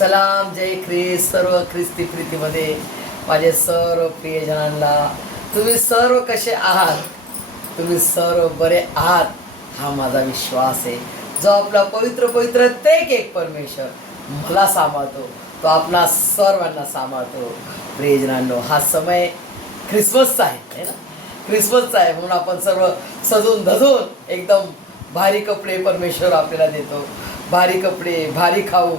सलाम, जय ख्रिस्त. सर्व ख्रिस्ती प्रीतीमध्ये माझे सर्व प्रियजनांना, तुम्ही सर्व कसे आहात? तुम्ही सर्व बरे आहात हा माझा विश्वास आहे. जो आपला पवित्र पवित्र एक परमेश्वर मला सांभाळतो तो आपणा सर्वांना सांभाळतो. प्रियजनांनो, हा समय ख्रिसमसचा आहे ना, ख्रिसमसचा आहे म्हणून आपण सर्व सजून धजून एकदम भारी कपडे परमेश्वर आपल्याला देतो. भारी कपडे, भारी खाऊ,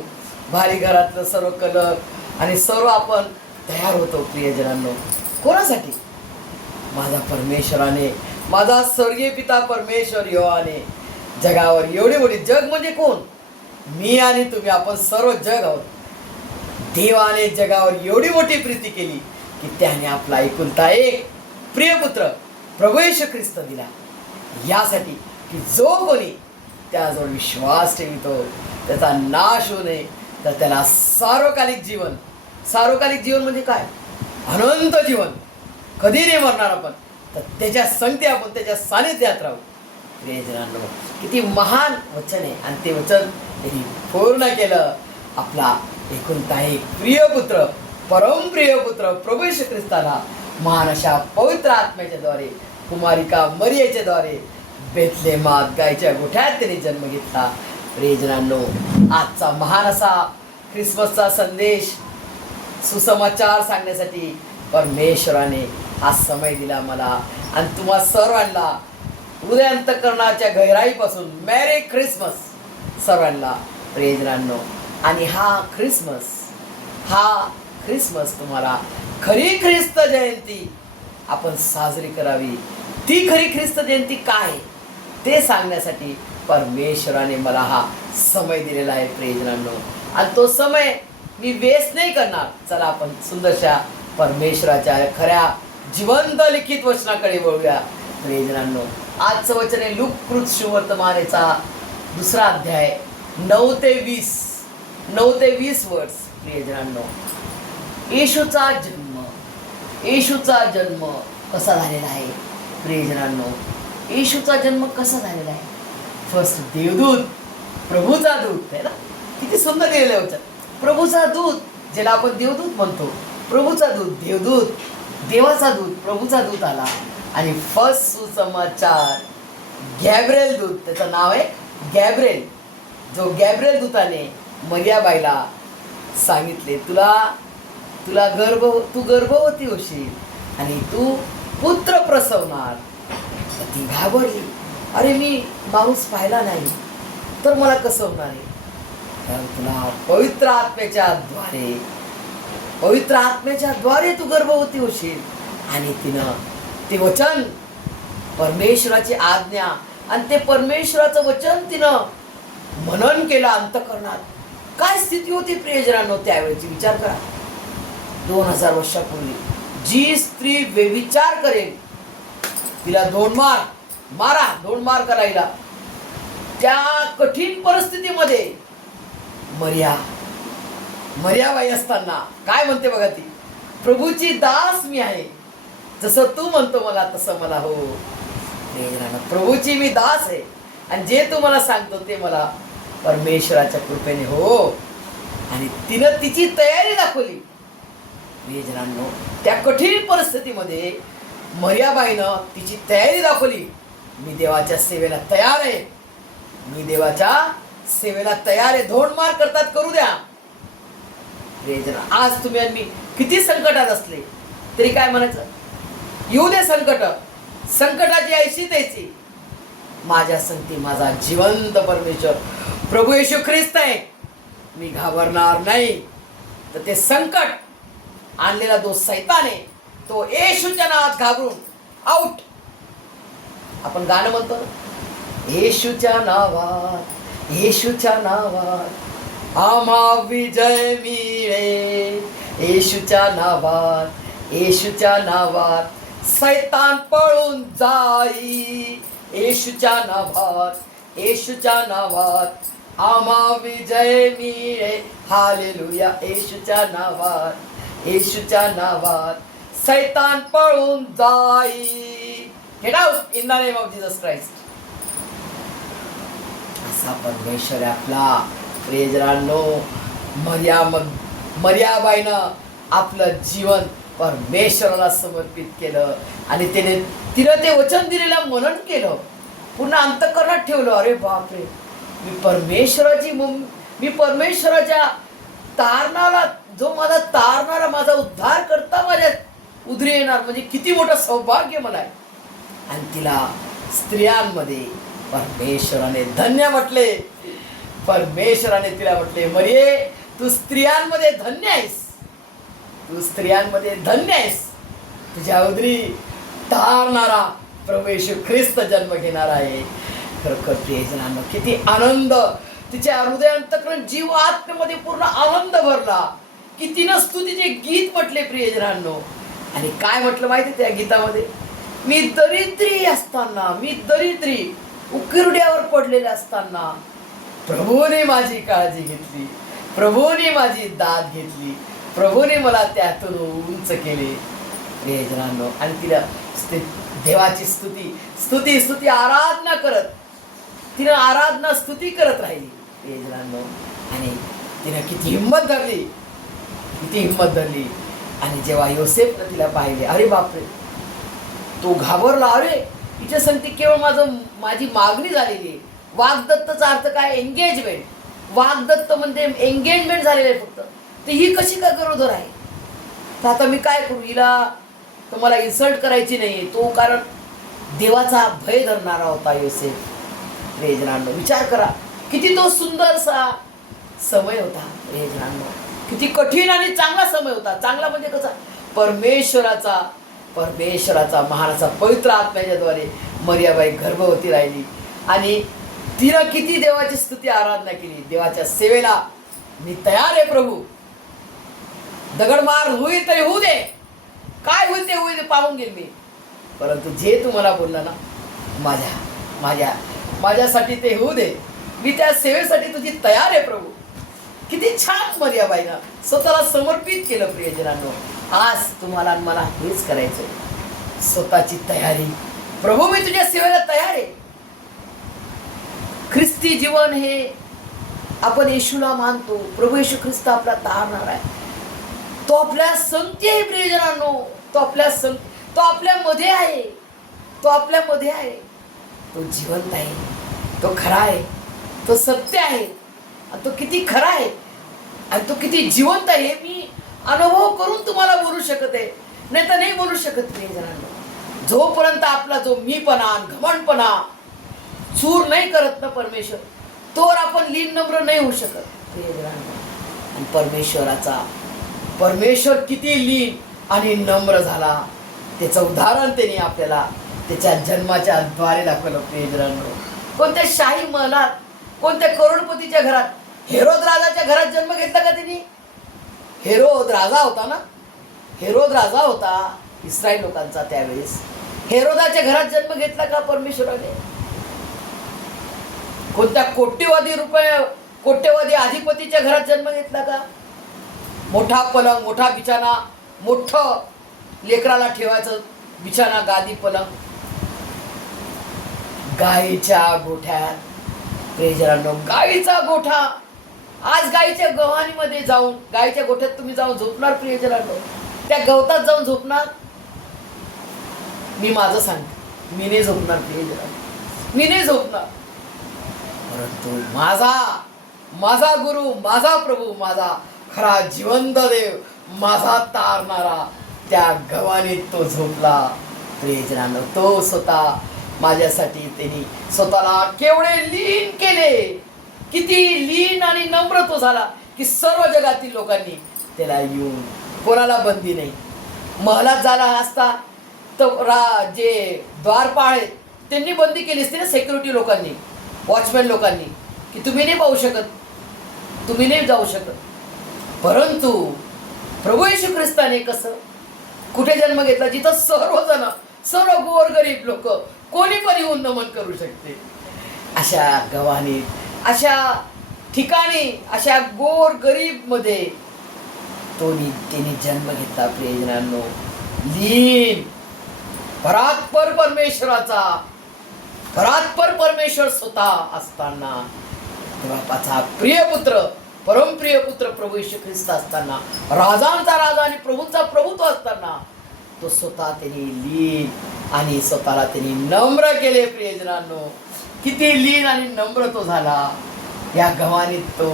भारी घरातलं सर्व कलर आणि सर्व आपण तयार होतो. प्रियजनांनो, कोणासाठी? माझा परमेश्वराने, माझा स्वर्गीय पिता परमेश्वर यहोवाने जगावर एवढी मोठी, जग म्हणजे कोण? मी आणि तुम्ही, आपण सर्व जग आहोत. देवाने जगावर एवढी मोठी प्रीती केली की त्याने आपला एकुलता एक प्रियपुत्र प्रभू येशू ख्रिस्त दिला, यासाठी की जो कोणी त्याजवळ विश्वास ठेवितो त्याचा नाश होऊ नये, तर त्याला सार्वकालिक जीवन. सार्वकालिक जीवन म्हणजे काय? अनंत जीवन, कधी नाही मरणार आपण, तर त्याच्या संगती आपण त्याच्या सानिध्यात राहू. प्रियजनांनो, किती महान वचन आहे आणि ते वचन त्यांनी पूर्ण केलं. आपला एकुलता एक प्रियपुत्र, परमप्रिय पुत्र प्रभू येशू ख्रिस्ताला महान अशा पवित्र आत्म्याच्या द्वारे, कुमारिका मरियेच्या द्वारे बेथलेहेमात गायच्या गोठ्यात त्यांनी जन्म घेतला. प्रियजनांनो, आजचा महान असा ख्रिसमसचा संदेश, सुसमाचार सांगण्यासाठी परमेश्वराने हा समय दिला मला आणि तुम्हा सर्वांना हृदय अंतःकरणाच्या गहिराईपासून मॅरी ख्रिसमस सर्वांना. प्रियजनांनो, आणि हा ख्रिसमस तुम्हाला खरी ख्रिस्त जयंती आपण साजरी करावी. ती खरी ख्रिस्त जयंती काय ते सांगण्यासाठी परमेश्वराने मला हा समय दिलेला आहे. प्रियजनांनो, आणि तो समय मी वेस्ट नाही करणार. चला आपण सुंदरशा परमेश्वराच्या खऱ्या जिवंत लिखित वचनाकडे वळूया. प्रियजनांनो, आजचं वचन आहे लूक सुवर्तमानेचा 2रा अध्याय 9 ते 20 वर्ष. प्रियजनांनो, येशूचा जन्म कसा झालेला आहे? प्रियजनांनो, येशूचा जन्म कसा झालेला आहे? फर्स्ट देवदूत, प्रभूचा दूत आहे ना, किती सुंदर लिहिलेलं आहे वचन. प्रभूचा दूत, ज्याला आपण देवदूत म्हणतो, प्रभूचा दूत, देवदूत, देवाचा दूत, प्रभूचा दूत आला आणि फर्स्ट सुसमाचार गॅब्रिएल दूत, त्याचं नाव आहे गॅब्रिएल. जो गॅब्रिएल दूताने मरियाबाईला सांगितले, तू गर्भवती होशील आणि तू पुत्र प्रसवणार. ती घाबरली, अरे मी माणूस पाहिला नाही तर मला कसं होणार आहे? कारण तुला पवित्र आत्म्याच्या द्वारे तू गर्भवती होशील. आणि तिनं ते वचन, परमेश्वराची आज्ञा आणि ते परमेश्वराचं वचन तिनं मनन केलं अंतःकरणात. काय स्थिती होती प्रियजनांनो त्यावेळेची? विचार करा. 2000 वर्षापूर्वी जी स्त्री व्यभिचार करेल तिला 2 मार करायला, त्या कठीण परिस्थितीमध्ये मरियाबाई असताना काय म्हणते बघा ती, प्रभूची दास मी आहे, जसं तू म्हणतो मला तसं मला हो. प्रभूची मी दास आहे आणि जे तू मला सांगतो ते मला परमेश्वराच्या कृपेने हो. आणि तिनं तिची तयारी दाखवली. प्रियजनांनो, त्या कठीण परिस्थितीमध्ये मरियाबाईनं तिची तयारी दाखवली. मी देवाच्या सेवेला तयार आहे, धोंडमार करतात करू द्या. प्रियजना, आज तुम्ही आणि मी किती संकटात असले तरी काय म्हणायचं? येऊ दे संकटाची ऐशी त्याची, माझ्या संगती माझा जिवंत परमेश्वर प्रभू येशू ख्रिस्त आहे. मी घाबरणार नाही. तर ते संकट आणलेला जो सैतान आहे तो येशूच्या नावात घाबरून आउट. आपण गाणं म्हणतो ना, येशूच्या नावात आम्हा विजय मिळे, येशूच्या नावात सैतान पळून जाई, येशूच्या नावात आम्हा विजय मिळे. हालेलुया. येशूच्या नावात सैतान पळून जाई. Get out in the name of Jesus Christ. असा परमेश्वर आपला. प्रियजनांनो, मर्याबाईनं आपलं जीवन परमेश्वराला समर्पित केलं आणि तिनं ते वचन दिलेलं मनन केलं, पुन्हा अंतःकरणात ठेवलं. अरे बापरे, मी परमेश्वराच्या तारणाला, जो माझा तारणारा, माझा उद्धार करता माझ्या उदरी येणार, म्हणजे किती मोठं सौभाग्य मला आहे. आणि तिला स्त्रियांमध्ये परमेश्वराने धन्य म्हटले. परमेश्वराने तिला म्हटले, मरिये तू स्त्रियांमध्ये धन्य आहेस, तू स्त्रियांमध्ये धन्य आहेस. तुझ्या उदरी तारणारा प्रभू येशू ख्रिस्त जन्म घेणार आहे. खरोखर प्रियजनांनो, किती आनंद तिच्या हृदय अंतःकरण जीव आत्म्यामध्ये पूर्ण आनंद भरला की तिनं स्तुतीचे गीत म्हटले प्रियजनांनो. आणि काय म्हटलं माहिती त्या गीतामध्ये, मी दरिद्री असताना, मी दरिद्री उकिरड्यावर पडलेले असताना प्रभूने माझी काळजी घेतली, प्रभूने माझी दाद घेतली, प्रभूने मला त्यातून उंच केले प्रियजनांनो. आणि तिला देवाची स्तुती आराधना करत, तिनं आराधना स्तुती करत राहिली प्रियजनांनो. आणि तिनं किती हिंमत धरली. आणि जेव्हा योसेफनं तिला पाहिले, अरे बापरे, तो घाबरला. अरे हिच्या संगती केवळ माझी मागणी झालेली आहे. वाग्दत्तचा अर्थ काय? एंगेजमेंट. वाग्दत्त म्हणजे एंगेजमेंट झालेलं आहे फक्त. तर ही कशी काय गरोदर आहे? तर आता मी काय करू? हिला तर मला इन्सल्ट करायची नाही. तो कारण देवाचा भय धरणारा होता योसेफ. प्रियजनांनो, विचार करा किती तो सुंदरसा समय होता प्रियजनांनो. किती कठीण आणि चांगला समय होता. चांगला म्हणजे कसा? परमेश्वराचा महानाचा पवित्र आत्म्याच्याद्वारे मर्याबाई गर्भवती राहिली. आणि तिनं किती देवाची स्तुती आराधना केली. देवाच्या सेवेला मी तयार आहे प्रभू, दगडमार होईल तरी होऊ दे, काय होईल ते होईल, पाहून घेईल मी, परंतु जे तू मला बोलला ना माझ्यासाठी ते होऊ दे. मी त्या सेवेसाठी तुझी तयार आहे प्रभू. किती छान मर्याबाईनं स्वतःला समर्पित केलं प्रियजनांनो. आज तुम्हाला मला हेच करायचं, स्वतःची तयारी. प्रभू मी तुझ्या सेवेला तयार आहे. ख्रिस्ती जीवन हे आपण येशूला मानतो. प्रभू येशू ख्रिस्त आपला तारणार आहे. तो आपल्या संगती आहे प्रियजनांनो. तो आपल्यामध्ये आहे. तो जिवंत आहे, तो खरा आहे, तो सत्य आहे. आणि तो किती खरा आहे आणि तो किती जिवंत आहे हे मी अनुभव करून तुम्हाला बोलू शकत आहे, नाही तर नाही बोलू शकत प्रियजनांनो. जोपर्यंत आपला जो मीपणा, घमंडपणा चूर नाही करत ना परमेश्वर, तोवर आपण लीन नम्र नाही होऊ शकत प्रियजनांनो. आणि परमेश्वर किती लीन आणि नम्र झाला, त्याचं उदाहरण त्यांनी आपल्याला त्याच्या जन्माच्या द्वारे दाखवलं प्रियजनांनो. कोणत्या शाही महलात, कोणत्या करोडपतीच्या घरात, हेरोद राजाच्या घरात जन्म घेतला का त्यांनी? हेरोद राजा होता इस्रायल लोकांचा त्यावेळेस. हेरोदाच्या घरात जन्म घेतला का परमेश्वराने? कोणत्या कोट्यवधी अधिपतीच्या घरात जन्म घेतला का? मोठा पलंग, मोठा बिछाना, मोठं लेकराला ठेवायचं बिछाना, गादी, पलंग, गाईच्या गोठ्यात प्रियजनांनो, गाईचा गोठा. आज गाईच्या गव्हाणीमध्ये जाऊन, गाईच्या गोठ्यात तुम्ही जाऊन झोपणार प्रियजनांनो? त्या गवतात जाऊन झोपणार? मी माझं सांगते, मी नाही झोपणार प्रियजनांनो, मी नाही झोपणार. परंतु माझा गुरु, माझा प्रभू, माझा खरा जिवंत देव, माझा तारणारा त्या गव्हाणीत तो झोपला प्रियजनांनो. तो स्वतः माझ्यासाठी त्यांनी स्वतःला केवढे लीन केले, किती लीन आणि नम्र तो झाला की सर्व जगातील लोकांनी त्याला येऊन, कोणाला बंदी नाही. महलात झाला असता तर जे द्वारपाळ आहेत त्यांनी बंदी केली असती ना, सिक्युरिटी लोकांनी, वॉचमॅन लोकांनी, की तुम्ही नाही पाहू शकत, तुम्ही नाही जाऊ शकत. परंतु प्रभू येशू ख्रिस्ताने कसं, कुठे जन्म घेतला? जिथं सर्व गोरगरीब लोक कोणी पण येऊन नमन करू शकते. अशा गव्हाणीत, अशा ठिकाणी, अशा गोरगरीब मध्ये त्यांनी जन्म घेतला प्रियजनांनो. लीन परात्पर परमेश्वर स्वतः असताना बापाचा प्रिय पुत्र परमप्रिय पुत्र प्रभू येशू ख्रिस्त असताना, राजांचा राजा आणि प्रभूंचा प्रभुत्व असताना तो स्वतः त्यांनी लीन आणि स्वतःला त्यांनी नम्र केले. प्रियजनांनो, किती लीन आणि नम्र तो झाला. या गव्हाणीत तो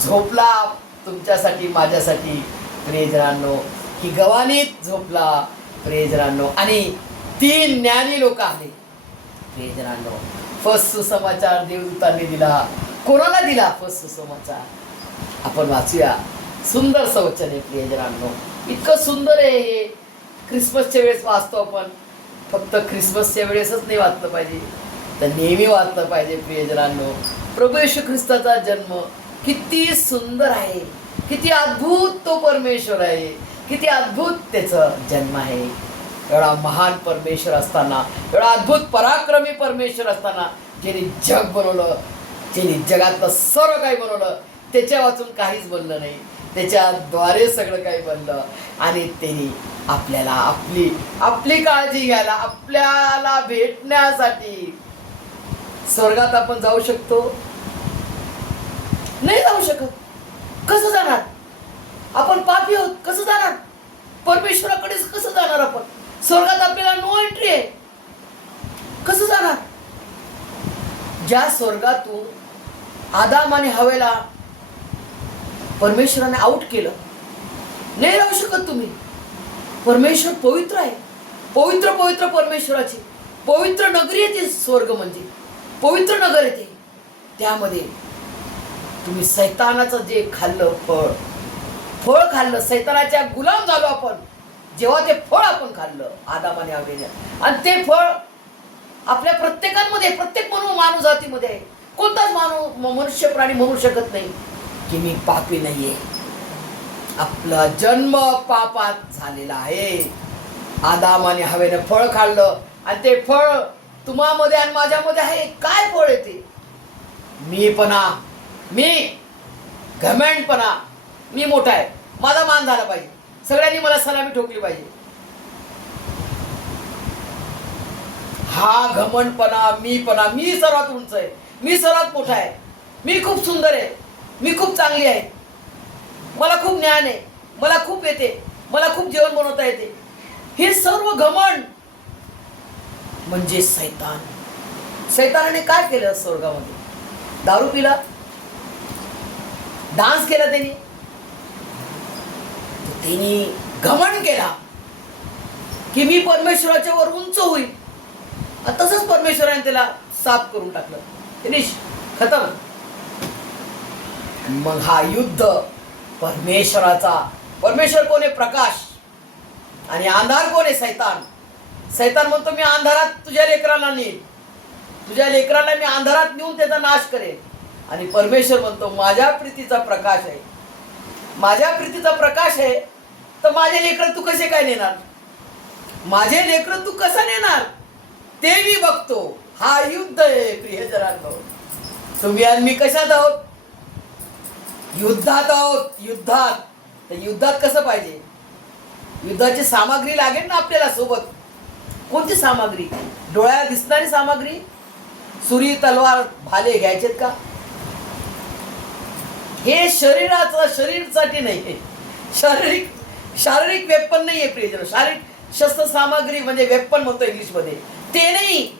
झोपला तुमच्यासाठी, माझ्यासाठी. प्रियजनांनो, ही गव्हाणीत झोपला. प्रियजनांनो, आणि 3 ज्ञानी लोक आले. प्रियजनांनो, फर्स्ट सुसमाचार देवदूतांनी दिला. कोणाला दिला फर्स्ट सुसमाचार? आपण वाचूया. सुंदर वचन आहे प्रियजनांनो, इतकं सुंदर आहे हे. ख्रिसमसच्या वेळेस वाचतो आपण. फक्त ख्रिसमसच्या वेळेसच नाही वाचलं पाहिजे, तर नेहमी वाचलं पाहिजे. प्रियजनांनो, प्रभू येशू ख्रिस्ताचा जन्म किती सुंदर आहे, किती अद्भुत तो परमेश्वर आहे, किती अद्भुत त्याचा जन्म आहे. एवढा महान परमेश्वर असताना, एवढा अद्भुत पराक्रमी परमेश्वर असताना, ज्याने जग बनवलं, ज्याने जगातलं सर्व काही बनवलं, त्याच्या वाचून काहीच बनलं नाही, त्याच्याद्वारे सगळं काही बनलं. आणि त्यांनी आपल्याला आपली काळजी घ्यायला, आपल्याला भेटण्यासाठी स्वर्गात आपण जाऊ शकतो? नाही जाऊ शकत. कसं जाणार? आपण पापी आहोत. कसं जाणार परमेश्वराकडे? कसं जाणार आपण? स्वर्गात आपल्याला नो एंट्री आहे. कसं जाणार? ज्या स्वर्गातून आदाम आणि हवेला परमेश्वराने आउट केलं, नाही राहू शकत तुम्ही. परमेश्वर पवित्र आहे. पवित्र पवित्र परमेश्वराची पवित्र नगरी आहे ती. स्वर्ग म्हणजे पवित्र नगर आहे ते. त्यामध्ये तुम्ही सैतानाचं जे खाल्लं फळ खाल्लं, सैतानाच्या गुलाम झालो आपण. जेव्हा ते फळ आपण खाल्लं आदाम आणि हवेने, आणि ते फळ आपल्या प्रत्येकामध्ये, प्रत्येक मानव जातीमध्ये आहे. कोणताच मनुष्य प्राणी म्हणू शकत नाही की मी पापी नाहीये. आपला जन्म पापात झालेला आहे. आदाम आणि हवेने फळ खाल्लं, आणि ते फळ तुम्हामध्ये आणि माझ्यामध्ये आहे. काय फळ आहे ते? मीपणा, मी घमंडपणा, मी मोठा आहे, माझा मान झाला पाहिजे, सगळ्यांनी मला सलामी ठोकली पाहिजे. हा घमंडपणा, मीपणा, मी सर्वात उंच आहे, मी सर्वात मोठा आहे, मी खूप सुंदर आहे, मी खूप चांगली आहे, मला खूप ज्ञान आहे, मला खूप येते, मला खूप जेवण बनवता येते. हे सर्व घमंड म्हणजे सैतान. सैतानाने काय केलं स्वर्गामध्ये? दारू पिला, डान्स केला त्यांनी घमंड केला की मी परमेश्वराच्या वर उंच होईल. तसंच परमेश्वराने त्याला साफ करून टाकलं. फिनिश, खतम. मग हा युद्ध परमेश्वराचा. परमेश्वर कोण आहे? प्रकाश. आणि अंधार कोण आहे? सैतान. सैतान म्हणतो मी अंधारात तुझ्या लेकराला नेईल, तुझ्या लेकराला मी अंधारात नेऊन त्याचा नाश करेल. आणि परमेश्वर म्हणतो माझ्या प्रीतीचा प्रकाश आहे, माझ्या प्रीतीचा प्रकाश आहे, तर माझे लेकर तू कसे काय नेणार? माझे लेकर तू कसं नेणार ते मी बघतो. हा युद्ध आहे प्रियजनांनो. तुम्ही आणि मी कशात आहोत? युद्धात आहोत. युद्धात. तर युद्धात कसं पाहिजे? युद्धाची सामग्री लागेल ना आपल्याला सोबत. कोणती सामग्री? डोळ्याला दिसणारी सामग्री. सुरी, तलवार, भाले घ्यायचेत का? हे शरीरासाठी नाही, शारीरिक वेपन नाही आहे प्रियजन. शारीरिक शस्त्र सामग्री म्हणजे वेपन म्हणतो इंग्लिश मध्ये, ते नाही.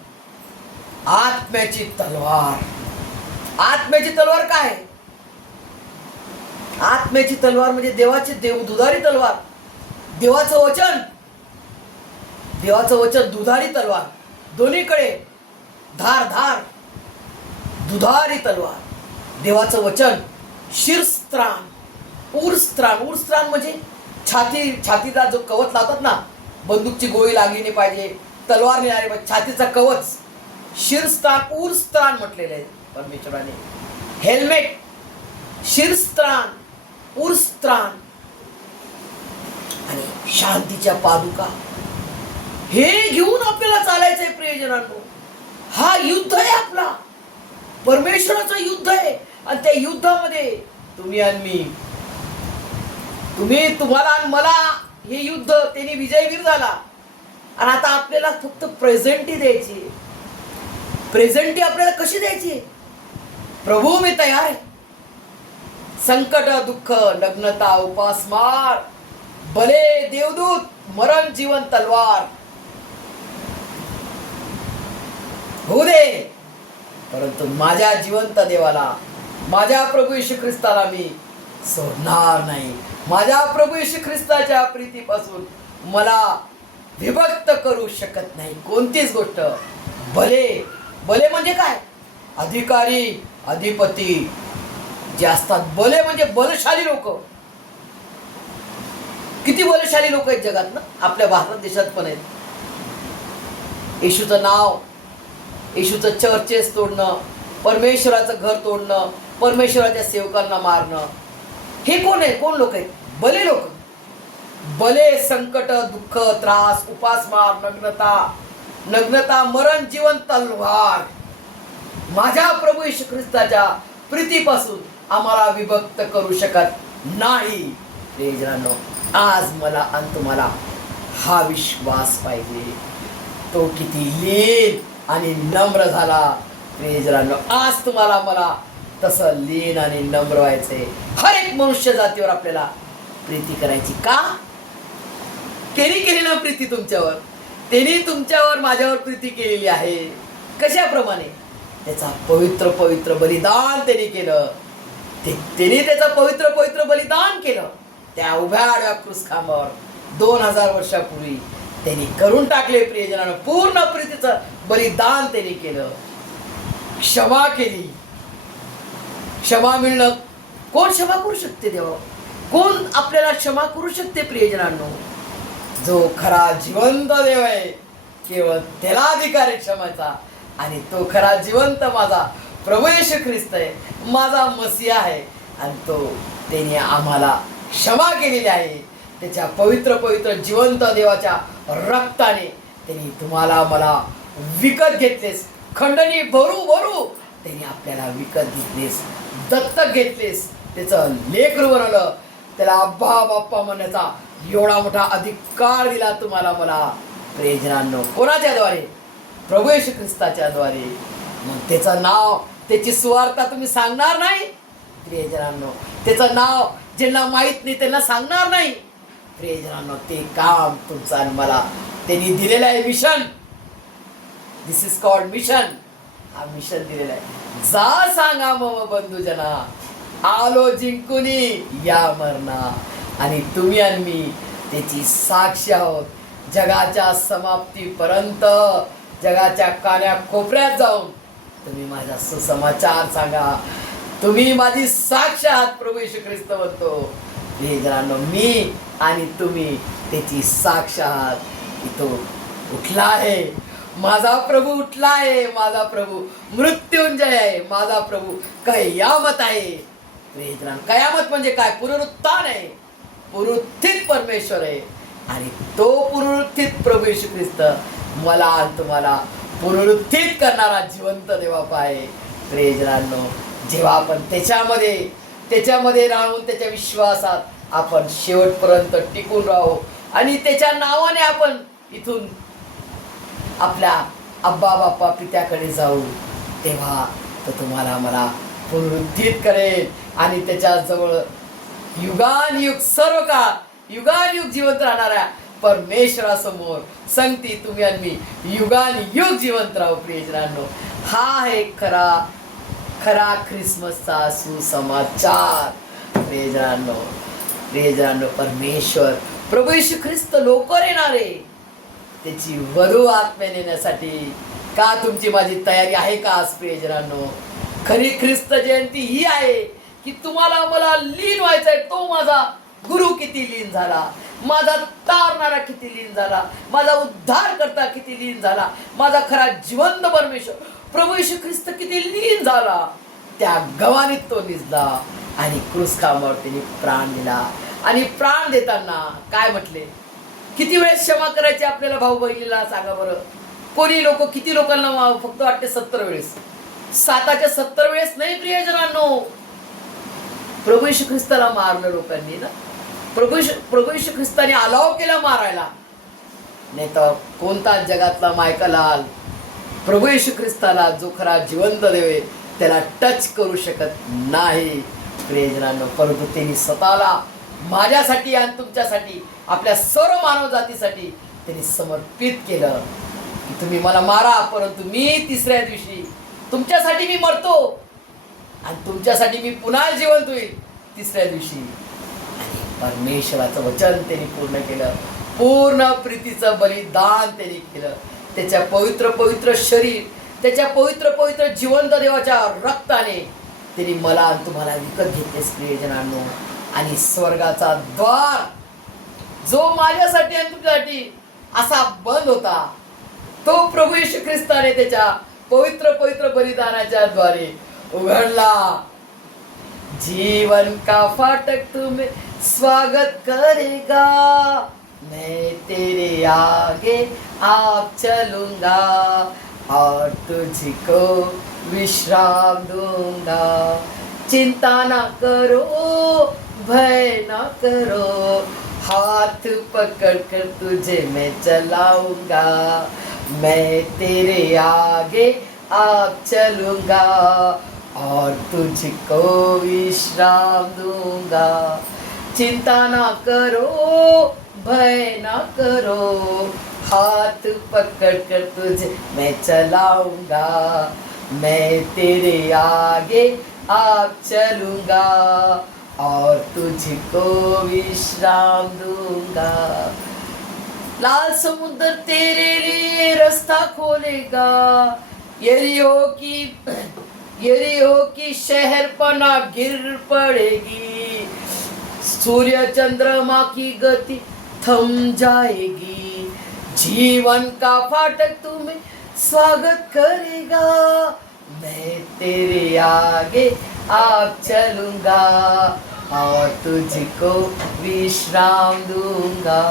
आत्म्याची तलवार. आत्म्याची तलवार काय? आत्म्याची तलवार म्हणजे दुधारी तलवार. देवाचं वचन दुधारी तलवार. दोन्हीकडे धार दुधारी तलवार. देवाचं वचन. शिरस्त्राण, उरस्त्राण म्हणजे छातीचा जो कवच लावतात ना, बंदूकची गोळी लागली नाही पाहिजे, तलवार नाही आली पाहिजे, छातीचा कवच. शिरस्त्राण, उरस्त्राण म्हटलेलं आहे परमेश्वराने. हेल्मेट, शिरस्त्राण, उरस्त्राण आणि शांतीच्या पादुका. हे घेऊन आपल्याला चालायचंय प्रियजनांनो. हा युद्ध आहे आपला, परमेश्वराचं युद्ध आहे. आणि त्या युद्धामध्ये तुम्ही आणि मी, तुम्हाला आणि मला हे युद्ध त्यांनी विजयवीर झाला. आणि आता आपल्याला फक्त प्रेझेंटी द्यायची. प्रेझेंटी आपल्याला कशी द्यायची? प्रभू मी तयार आहे, संकट दुःख नग्नता उपासमार, भले देवदूत मरण जीवन तलवार होऊ दे, परंतु माझ्या जिवंत देवाला, माझ्या प्रभू येशू ख्रिस्ताला मी सोडणार नाही. माझ्या प्रभू येशू ख्रिस्ताच्या प्रीतीपासून मला विभक्त करू शकत नाही कोणतीच गोष्ट. भले भले म्हणजे काय? अधिकारी, अधिपती जे असतात. भले म्हणजे बलशाली लोक. किती बलशाली लोक आहेत जगात ना, आपल्या भारत देशात पण आहेत. येशूचं नाव, येशूचं चर्चेस तोडणं, परमेश्वराचं घर तोडणं, परमेश्वराच्या सेवकांना मारणं, हे कोण आहे? कोण लोक आहेत? भले लोक. भले संकट दुःख त्रास उपासमार नग्नता मरण जीवन तलवार माझ्या प्रभू येशू ख्रिस्ताच्या प्रीतीपासून आम्हाला विभक्त करू शकत नाही. प्रियजनांनो, आज मला आणि तुम्हाला हा विश्वास पाहिजे. तो किती लीन आणि नम्र झाला. प्रियजनांनो, आज तुम्हाला मला तसं लीन आणि नम्र व्हायचंय. हर एक मनुष्य जातीवर आपल्याला प्रीती करायची. का? त्यांनी केली ना प्रीती तुमच्यावर. त्यांनी तुमच्यावर माझ्यावर प्रीती केलेली आहे. कशाप्रमाणे? त्याचा पवित्र पवित्र बलिदान त्यांनी केलं. त्यांनी त्याचं पवित्र पवित्र बलिदान केलं. त्या उभ्या आडव्या क्रूसखांबावर 2000 वर्षापूर्वी त्यांनी करून टाकले. प्रियजनांनो, पूर्ण प्रीतीचं बलिदान त्यांनी केलं. क्षमा केली. क्षमा मिळणं, कोण क्षमा करू शकते देवा? कोण आपल्याला क्षमा करू शकते? प्रियजनांनो, जो खरा जिवंत देव आहे, केवळ त्याला अधिकार आहे क्षमाचा. आणि तो खरा जिवंत माझा प्रभू येशू ख्रिस्त आहे, माझा मसीहा आहे. आणि तो त्याने आम्हाला क्षमा केलेली आहे. त्याच्या पवित्र पवित्र जिवंत देवाच्या रक्ताने त्यांनी तुम्हाला मला विकत घेतलेस. खंडणी भरू भरू त्यांनी आपल्याला विकत घेतलेस, दत्तक घेतलेस, त्याचं लेकरू बनवलं. त्याला अब्बा बाप्पा म्हणण्याचा एवढा मोठा अधिकार दिला तुम्हाला मला. प्रियजनांनो, कोणाच्याद्वारे? प्रभू येशू ख्रिस्ताच्या द्वारे. मग त्याचं नाव, त्याची सुवार्ता तुम्ही सांगणार नाही? प्रियजनांनो, त्याचं नाव ज्यांना माहीत नाही त्यांना सांगणार नाही? प्रियजनांनो, ते काम तुमचं आणि मला त्यांनी दिलेलं आहे. Mission, this is called mission. हा मिशन दिलेला आहे. जा सांगा मम बंधुजना, आलो जिंकुनी या मरणा. आणि तुम्ही आणि मी त्याची साक्षी आहोत. जगाच्या समाप्तीपर्यंत, जगाच्या कान्याकोपऱ्यात जाऊन तुम्ही माझा सुसमाचार सांगा. तुम्ही माझी साक्ष आहात. प्रभू येशू ख्रिस्त म्हणतो. हे जणांनो, मी आणि तुम्ही त्याची साक्ष आहात की तो उठला आहे. माझा प्रभू उठला आहे. माझा प्रभू मृत्युंजय आहे. माझा प्रभू कयामत आहे. कयामत म्हणजे काय? पुनरुत्थान आहे. पुनरुत्थित परमेश्वर आहे. आणि तो पुनरुत्थित प्रभू येशू ख्रिस्त मला आणि तुम्हाला पुनरुत्थित करणारा जिवंत देव आहे. प्रियजनांनो, जेव्हा आपण त्याच्यामध्ये राहून त्याच्या विश्वासात आपण शेवटपर्यंत टिकून राहू आणि त्याच्या नावाने आपण इथून आपल्या अब्बा बाप्पा पित्याकडे जाऊ, तेव्हा तो तुम्हाला मला पुनरुत्थित करेल आणि त्याच्याजवळ युगानयुग सर्व काळ युगानयुग जिवंत राहणाऱ्या परमेश्वरासमोर संगती तुम्ही आणि मी युगानयुग जिवंत राहू. प्रियजनांनो, हा आहे खरा ख्रिसमसचा सुसमाचार. प्रियजनांनो, परमेश्वर प्रभू येशू ख्रिस्त लवकर येणार आहे. त्याची वधू आत्म्याने नेण्यासाठी का तुमची माझी तयारी आहे का? आज प्रियजनांनो, खरी ख्रिस्त जयंती ही आहे की तुम्हाला मला लीन व्हायचं आहे. तो माझा गुरु किती लीन झाला, माझा तारणारा किती लीन झाला, माझा उद्धार करता किती लीन झाला, माझा खरा जिवंत परमेश्वर प्रभू येशू ख्रिस्त किती लीन झाला. त्या गवानीत तो निजला आणि क्रूसखांबावर त्याने प्राण दिला. आणि प्राण देताना काय म्हटले? किती वेळेस क्षमा करायची आपल्याला भाऊ बहिणीला? सांगा बरं. किती लोकांना फक्त वाटते 70 वेळेस. 7च्या 70 वेळेस नाही. प्रियजनांनो, प्रभू येशू ख्रिस्ताला मारलं लोकांनी ना. प्रभू येशू ख्रिस्ताने अलाव केला मारायला. नाही तर कोणता जगातला मायकलाल प्रभू येशू ख्रिस्ताला, जो खरा जिवंत देव आहे, त्याला टच करू शकत नाही. प्रियजनांनो, परंतु त्यांनी स्वतःला माझ्यासाठी आणि तुमच्यासाठी, आपल्या सर्व मानव जातीसाठी त्यांनी समर्पित केलं की तुम्ही मला मारा, परंतु मी तिसऱ्या दिवशी तुमच्यासाठी मी मरतो आणि तुमच्यासाठी मी पुन्हा जिवंत होईल तिसऱ्या दिवशी. आणि परमेश्वराचं वचन त्यांनी पूर्ण केलं. पूर्ण प्रीतीचं बलिदान त्यांनी केलं. त्याच्या पवित्र पवित्र शरीर, त्याच्या पवित्र पवित्र जिवंत देवाच्या रक्ताने त्यांनी मला आणि तुम्हाला विकत घेतलेस प्रियजनांनो. आणि स्वर्गाचा द्वार जो माझ्यासाठी आणि तुमच्यासाठी असा बंद होता, तो प्रभू येशू ख्रिस्ताने त्याच्या पवित्र पवित्र बलिदानाच्या द्वारे उघडला. जीवन का फाटक तुम्हें स्वागत करेगा, मैं तेरे आगे आप चलूंगा और तुझको विश्राम दूंगा. चिंता ना करो, भय ना करो, हाथ पकड़ कर तुझे मैं चलाऊंगा, मैं तेरे आगे आप चलूंगा और तुझको विश्राम दूंगा. चिंता ना करो, भय ना करो, हाथ पकड़ कर तुझे मैं चलाऊंगा, मैं तेरे आगे आप चलूंगा और तुझको विश्राम दूंगा. लाल समुद्र तेरे लिए रास्ता खोलेगा, यरीहो की शहर पना गिर पड़ेगी, सूर्य चंद्रमा की गति थम जाएगी. जीवन का फाटक तुम्हें स्वागत करेगा, मैं तेरे आगे आप चलूंगा और तुझको विश्राम दूंगा.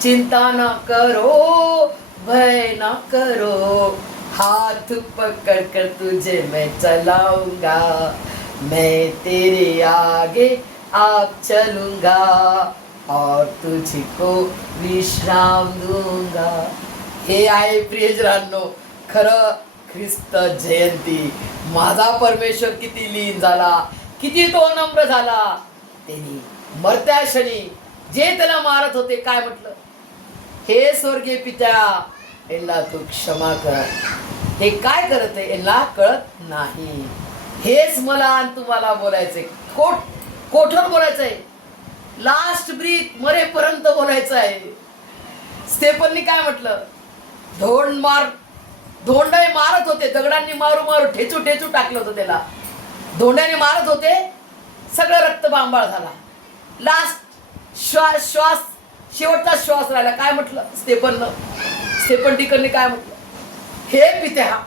चिंता ना करो, भय ना करो, हाथ पकड़ कर तुझे मैं चलाऊंगा, मैं तेरे आगे आप चलूंगा और तुझको विश्राम दूंगा. हे आहे प्रियजनांनो खरं ख्रिस्त जयंती. माझा परमेश्वर किती लीन झाला, किती तो नम्र झाला. त्यांनी मरत्या क्षणी जे त्याला मारत होते काय म्हटलं, हे स्वर्गीय पित्या यांना तू क्षमा कर, हे काय करत आहे यांना कळत नाही. हेच मला आणि तुम्हाला बोलायचंय. कोठोर बोलायचंय, लास्ट ब्रीथ मरेपर्यंत बोलायचं आहे. स्टेफननी काय म्हटलं, धोंडे मारत होते, दगडांनी मारू मारू ठेचू ठेचू टाकलं होतं त्याला, धोंड्याने मारत होते, सगळं रक्त बांबाळ झाला, लास्ट श्वास शेवटचा श्वास राहिला. काय म्हटलं स्टेफन डिकनने काय म्हटलं, हे पित्या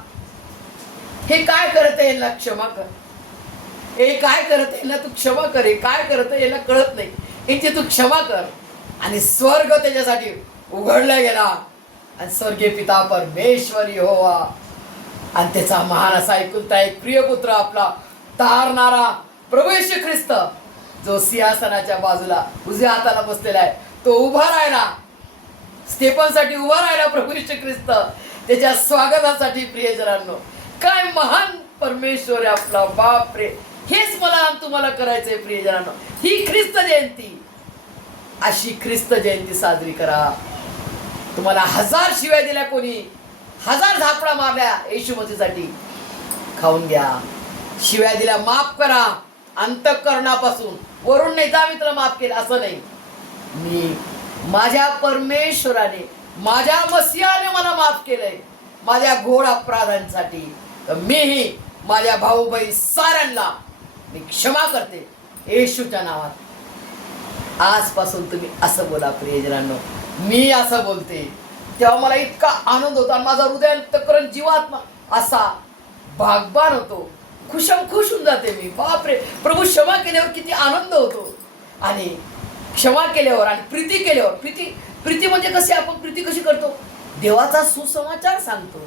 हे काय करत आहे यांना क्षमा कर, हे काय करत आहे यांना तू क्षमा कर, हे काय करत आहे यांना कळत नाही, यांची तू क्षमा कर. आणि स्वर्ग त्याच्यासाठी उघडला गेला आणि स्वर्गीय पिता परमेश्वर यहोवा आणि त्याचा महान असा एकुलता एक प्रिय पुत्र आपला तारणारा प्रभू येशू ख्रिस्त जो सिंहासनाच्या बाजूला उजव्या हाताला बसलेला आहे, तो उभा राहिला, स्टेफनसाठी उभा राहिला प्रभू येशू ख्रिस्त त्याच्या स्वागतासाठी. प्रियजनांनो काय महान परमेश्वर आहे आपला, बाप रे. हेच मला तुम्हाला करायचंय प्रियजनांनो. ही ख्रिस्त जयंती, अशी ख्रिस्त जयंती साजरी करा. तुम्हाला 1000 शिव्या दिल्या, कोणी 1000 झापडा मारल्या येशू मसीसाठी, खाऊन घ्या. शिव्या दिल्या माफ करा अंतःकरणापासून, वरून नाही जा मी तुला माफ केलं असं नाही. मी माझ्या परमेश्वराने, माझ्या मसीहाने मला माफ केलंय माझ्या घोर अपराधांसाठी, तर मीही माझ्या भाऊ बहीण साऱ्यांना मी क्षमा करते येशूच्या नावात. आजपासून तुम्ही असं बोला प्रियजनांनो. मी असं बोलते तेव्हा मला इतका आनंद होता, माझा हृदयांतकरण जीवात्मा असा भागवान होतो, खुश होऊन जाते मी. बापरे, प्रभू क्षमा केल्यावर किती आनंद होतो. आणि क्षमा केल्यावर आणि प्रीती केल्यावर, प्रीती म्हणजे कशी, आपण प्रीती कशी करतो, देवाचा सुसमाचार सांगतो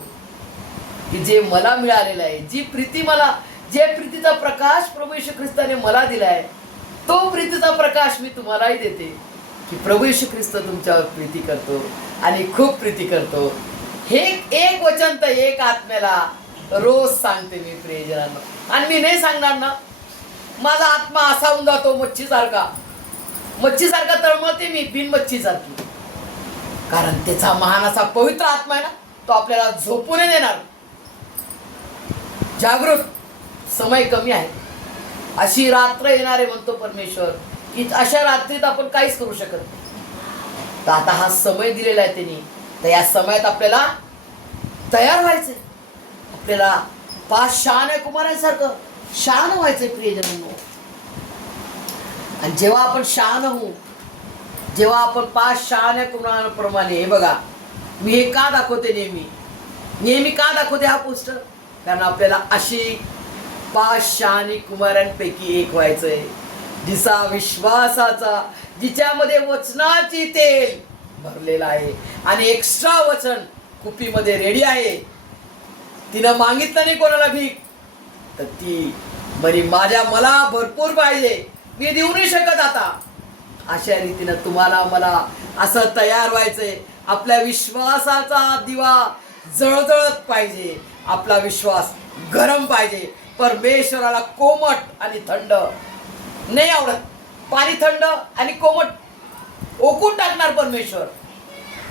की जे मला मिळालेलं आहे, जी प्रीती मला, जे प्रीतीचा प्रकाश प्रभू येशू ख्रिस्ताने मला दिलाय, तो प्रीतीचा प्रकाश मी तुम्हालाही देते की प्रभू येशू ख्रिस्त तुमच्यावर प्रीती करतो आणि खूप प्रीती करतो. हे एक वचन तर एक आत्म्याला रोज सांगते मी प्रियजनांनो. आणि मी नाही सांगणार ना, माझा आत्मा असा होऊन जातो मच्छीसारखा तळमळते मी, बिन मच्छीसारखी. कारण त्याचा महान असा पवित्र आत्मा आहे ना, तो आपल्याला झोपू नाही देणार. जागृत समय कमी आहे, अशी रात्र येणार आहे म्हणतो परमेश्वर, की अशा रात्रीत आपण काहीच करू शकत नाही. तर आता हा समय दिलेला आहे त्यांनी, तर या समयात आपल्याला तयार व्हायचंय. आपल्याला 5 शहाण्या कुमारांसारखं शहाणं व्हायचंय प्रियजनांनो. आणि जेव्हा आपण शहाणं होऊ, जेव्हा आपण 5 शहाण्या कुमारांप्रमाणे, हे बघा मी हे का दाखवते नेहमी का दाखवते हा पोस्टर, कारण आपल्याला अशी 5 शहाणी कुमारांपैकी एक व्हायचंय, जिचा विश्वासाचा, जिच्यामध्ये वचनाची तेल भरलेला आहे आणि एक्स्ट्रा वचन कुपीमध्ये रेडी आहे. तिनं मागितलं नाही कोणाला भीक, तर ती बरी मला भरपूर पाहिजे, मी देऊ नाही शकत आता. अशा रीतीनं तुम्हाला मला असं तयार व्हायचंय. आपल्या विश्वासाचा दिवा जळजळत पाहिजे, आपला विश्वास गरम पाहिजे. परमेश्वराला कोमट आणि थंड नाही आवडत. पाणी थंड आणि कोमट ओकून टाकणार परमेश्वर.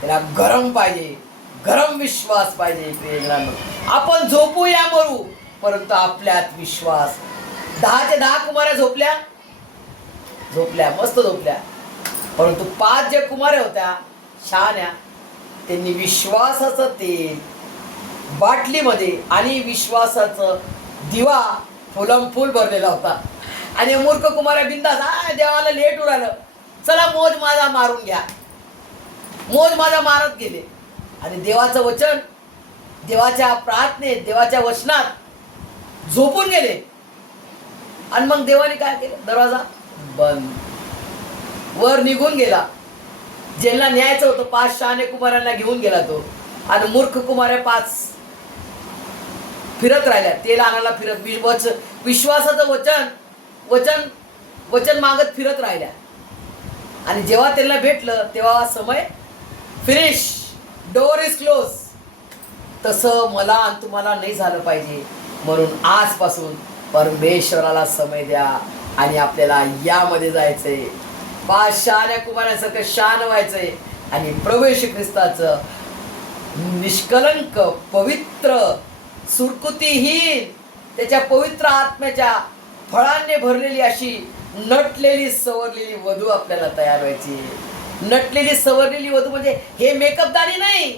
त्याला गरम पाहिजे, गरम विश्वास पाहिजे. प्रियजनांनो, आपण झोपू या मरू, परंतु आपल्यात विश्वास. 10च्या 10 कुमाऱ्या झोपल्या, मस्त झोपल्या, परंतु 5 ज्या कुमाऱ्या होत्या शहाण्या, त्यांनी विश्वासाचं तेल बाटलीमध्ये आणि विश्वासाचं दिवा फुलम-फुल भरलेला होता. आणि मूर्ख कुमाऱ्या बिंदास, देवाला लेट उरालं, चला मोज माझा मारून घ्या, मोज माझा मारत गेले. आणि देवाचं वचन, देवाच्या प्रार्थनेत, देवाच्या वचनात झोपून गेले. आणि मग देवाने काय केलं, दरवाजा बंद, वर निघून गेला. ज्यांना न्यायचं होतं 5 शहाणे कुमारांना घेऊन गेला तो. आणि मूर्ख कुमाऱ्या 5 फिरत राहिल्या, तेल आणायला फिरत, विश्वासाचं वचन मागत फिरत राहिल्या. आणि जेव्हा त्यांना भेटलं तेव्हा समय फिनिश, डोअर इज क्लोज. तसं मला आणि तुम्हाला नाही झालं पाहिजे. म्हणून आजपासून परमेश्वराला समय द्या आणि आपल्याला यामध्ये जायचंय. 5 शहाण्या कुमारांसारखं शान व्हायचंय आणि प्रभू येशू ख्रिस्ताचं निष्कलंक, पवित्र, सुरकुतीहीन, त्याच्या पवित्र आत्म्याच्या फळांनी भरलेली अशी नटलेली सवरलेली वधू आपल्याला तयार व्हायची. नटलेली सवरलेली वधू म्हणजे हे मेकअपदारी नाही,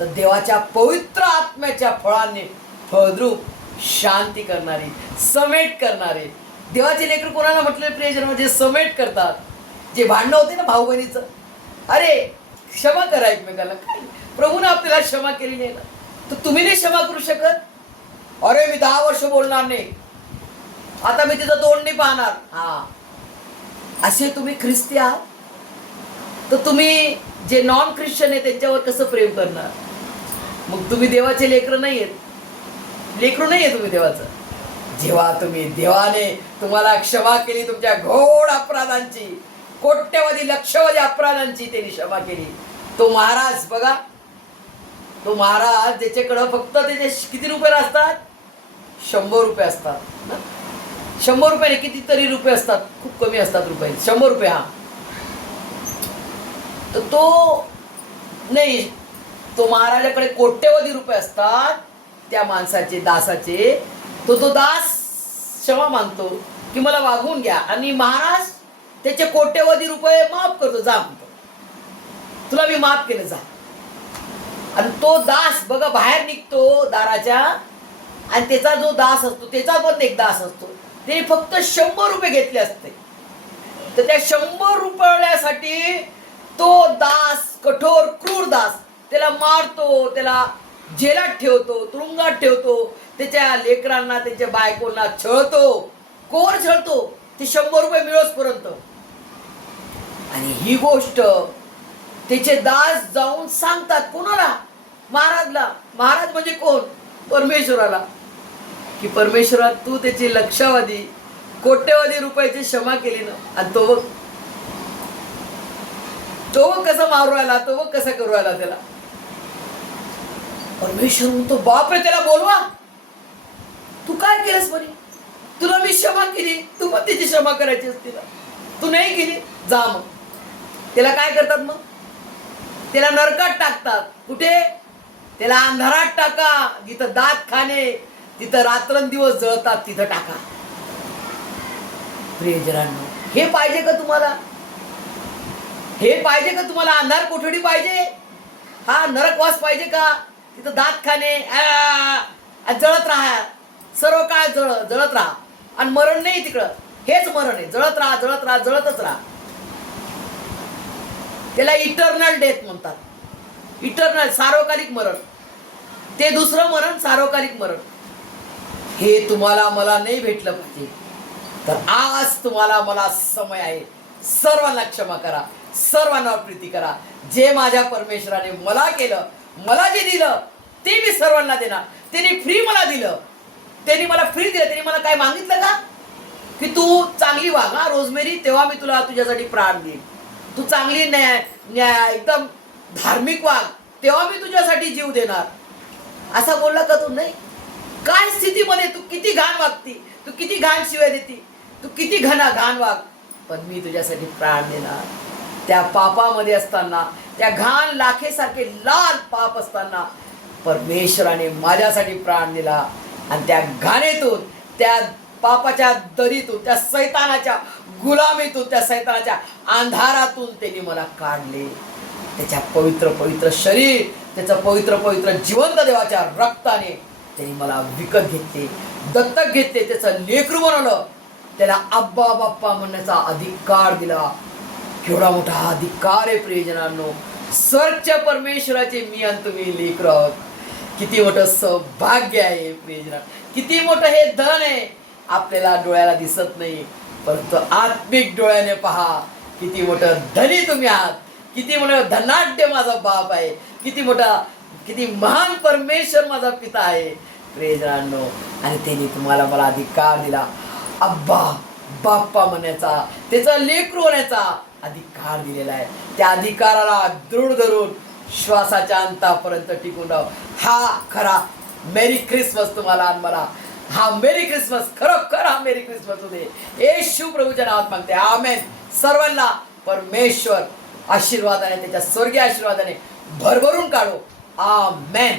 तर देवाच्या पवित्र आत्म्याच्या फळांनी फळद्रूप, शांती करणारी, समेट करणारे. देवाचे लेकरं कोणाला म्हटले प्रियजन, म्हणजे समेट करतात. जे भांडणं होते ना भाऊ बहिणीचं, अरे क्षमा करा एकमेकाला. काय प्रभूने आपल्याला क्षमा केली नाही ना, तर तुम्ही नाही क्षमा करू शकत. अरे मी 10 वर्ष बोलणार नाही, आता मी तिथं तोंड नाही पाहणार. हा, असे तुम्ही ख्रिस्ती आहात, तर तुम्ही जे नॉन ख्रिश्चन आहे त्यांच्यावर कसं प्रेम करणार? मग तुम्ही देवाचे लेकरं नाही आहेत, तुम्ही देवाचं. जेव्हा तुम्ही, देवाने तुम्हाला क्षमा केली, तुमच्या घोड अपराधांची, कोट्यवधी लक्षवधी अपराधांची त्यांनी क्षमा केली. तो महाराज बघा, तो महाराज ज्याच्याकडं फक्त त्याचे किती रुपये असतात, 100 रुपये असतात. 100 रुपयाने कितीतरी रुपये असतात, खूप कमी असतात रुपये, 100 रुपये. हा, तर तो नाही, तो महाराजाकडे कोट्यवधी रुपये असतात त्या माणसाचे, दासाचे. तो दास क्षमा मागतो की मला वागवून घ्या, आणि महाराज त्याचे कोट्यवधी रुपये माफ करतो. जा म्हणतो, तुला मी माफ केलं, जा. आणि तो दास बघा बाहेर निघतो दाराच्या, आणि त्याचा जो दास असतो, त्याचा पण एक दास असतो, त्याने फक्त 100 रुपये घेतले असते. तर त्या 100 रुपयासाठी तो दास, कठोर क्रूर दास, त्याला मारतो, त्याला जेलात ठेवतो, तुरुंगात ठेवतो, त्याच्या लेकरांना, त्याच्या बायकोंना छळतो. कोर छळतो ते 100 रुपये मिळोसपर्यंत. आणि ही गोष्ट त्याचे दास जाऊन सांगतात कोणाला? महाराजला. महाराज म्हणजे कोण? परमेश्वराला. की परमेश्वरा, तू त्याची लक्षावधी कोट्यवधी रुपयाची क्षमा केली ना, आणि तो कसा मारू राहिला, तो कसा करू राहिला त्याला. परमेश्वर म्हणतो, बापरे, त्याला बोलवा, तू काय केलंस म्हणे. तुला मी क्षमा केली, तू पण तिची क्षमा करायची तिला. तू नाही केली, जा मग. त्याला काय करतात मग? त्याला नरकात टाकतात. कुठे? त्याला अंधारात टाका, जिथं दात खाणे, तिथं रात्रंदिवस जळतात, तिथं टाका. प्रियजनांनो, हे पाहिजे का तुम्हाला? हे पाहिजे का तुम्हाला? अंधार कोठडी पाहिजे? हा नरकवास पाहिजे का? तिथं दात खाणे, जळत राहा, सर्व काळ जळत राहा, आणि मरण नाही तिकडं. हेच मरण आहे, जळत राहा, जळत राहा, जळतच राहा. त्याला इटर्नल डेथ म्हणतात. इटर्नल, सार्वकालिक मरण. ते दुसरं मरण, सार्वकालिक मरण. हे तुम्हाला मला नाही भेटलं पाहिजे. तर आज तुम्हाला मला समय आहे. सर्वांना क्षमा करा, सर्वांना प्रीती करा. जे माझ्या परमेश्वराने मला केलं, मला जे दिलं, ते मी सर्वांना देणार. त्यांनी फ्री मला दिलं. त्यांनी मला फ्री दिलं. त्यांनी मला काय मागितलं का? की तू चांगली वाग हा रोजमेरी, तेव्हा मी तुला तुझ्यासाठी प्राण देईन. तू चांगली एकदम धार्मिक वाग, तेव्हा मी तुझ्यासाठी जीव देणार. असा बोलला का तू? नाही. काय स्थितीमध्ये तू किती घाण वागती, तू किती घाण शिवाय देती, तू किती घाण वाग, पण मी तुझ्यासाठी प्राण देणार. त्या पापामध्ये असताना, त्या घाण लाखेसारखे लाल पाप असताना परमेश्वराने माझ्यासाठी प्राण दिला. आणि त्या घाणेतून, त्या पापाच्या दरीतून, त्या सैतानाच्या गुलामीतून, त्या सैतानाच्या अंधारातून त्यांनी मला काढले. त्याच्या पवित्र पवित्र शरीर, त्याचं पवित्र पवित्र जिवंत देवाच्या रक्ताने त्यांनी मला विकत घेतले, दत्तक घेतले, त्याचं लेकरू बनवलं. त्याला अब्बा बाप्पा म्हणण्याचा अधिकार दिला. केवढा मोठा अधिकार आहे प्रियजनांनो. सर्वच्या परमेश्वराचे मी आणि तुम्ही लेकरं आहोत. किती मोठं सौभाग्य आहे प्रियजना, किती मोठं हे धन आहे. आपल्याला डोळ्याला दिसत नाही, परंतु आत्मिक डोळ्याने पहा. किती मोठं धनी तुम्ही आहात, किती मोठं धनाढ्य माझा बाप आहे, किती महान परमेश्वर माझा पिता आहे प्रियजनांनो. आणि त्यांनी तुम्हाला मला अधिकार दिला, अब्बा बाप्पा म्हणण्याचा, त्याचा लेकरू होण्याचा अधिकार दिलेला आहे. त्या अधिकाराला दृढ धरून श्वासाच्या अंतापर्यंत टिकून राहू. हा खरा मेरी ख्रिसमस तुम्हाला आणि मला. हा मेरी ख्रिसमस, खरोखर हा मेरी ख्रिसमस होते. येशू प्रभूच्या नावात मागते, आमेन. सर्वांना परमेश्वर आशीर्वादाने, त्याच्या स्वर्गीय आशीर्वादाने भरभरून काढो. आमेन.